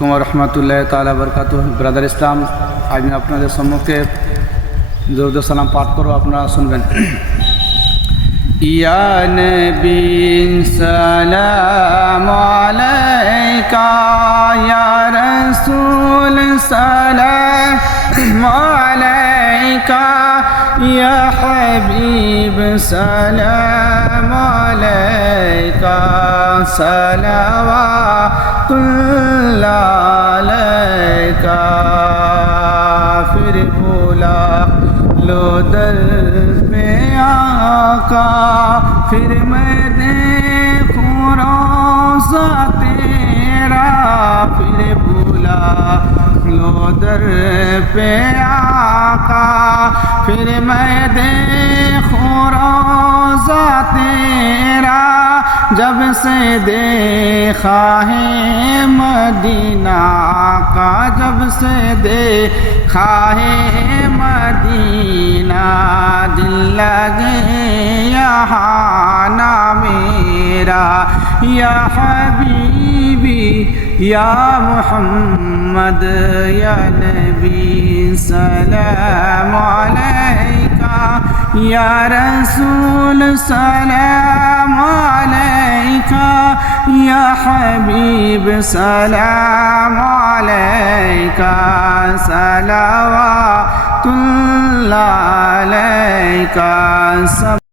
রহমতুল্লাহ তাআলা বারাকাতুহু। ব্রাদার ইসলাম, আমি আপনাদের সম্মুখে দরুদ সালাম পাঠ করব, আপনারা শুনবেন। ইয়া নবী সালাম আলাইকা, ইয়া রাসূল সালাম আলাইকা, ইয়া হাবিব সালাম আলাইকা, সালাওয়াতুল্লাহ আলাইকা। फिर भूला लो दर पे आका, फिर मैं देखूं रोज़ा तेरा। फिर भूला लो दर पे आका, फिर मैं देखूं रोज़ा तेरा। जब से देखा है मदीना का, जब से देखा है मदीना, दिल लगे यहाँ ना मेरा। या हबीबी या मोहम्मद या नबी सलाम अलैका, या रसूल सलाम अलैका, या हबीब सलाम अलैका, सलावतुल्लाह अलैका।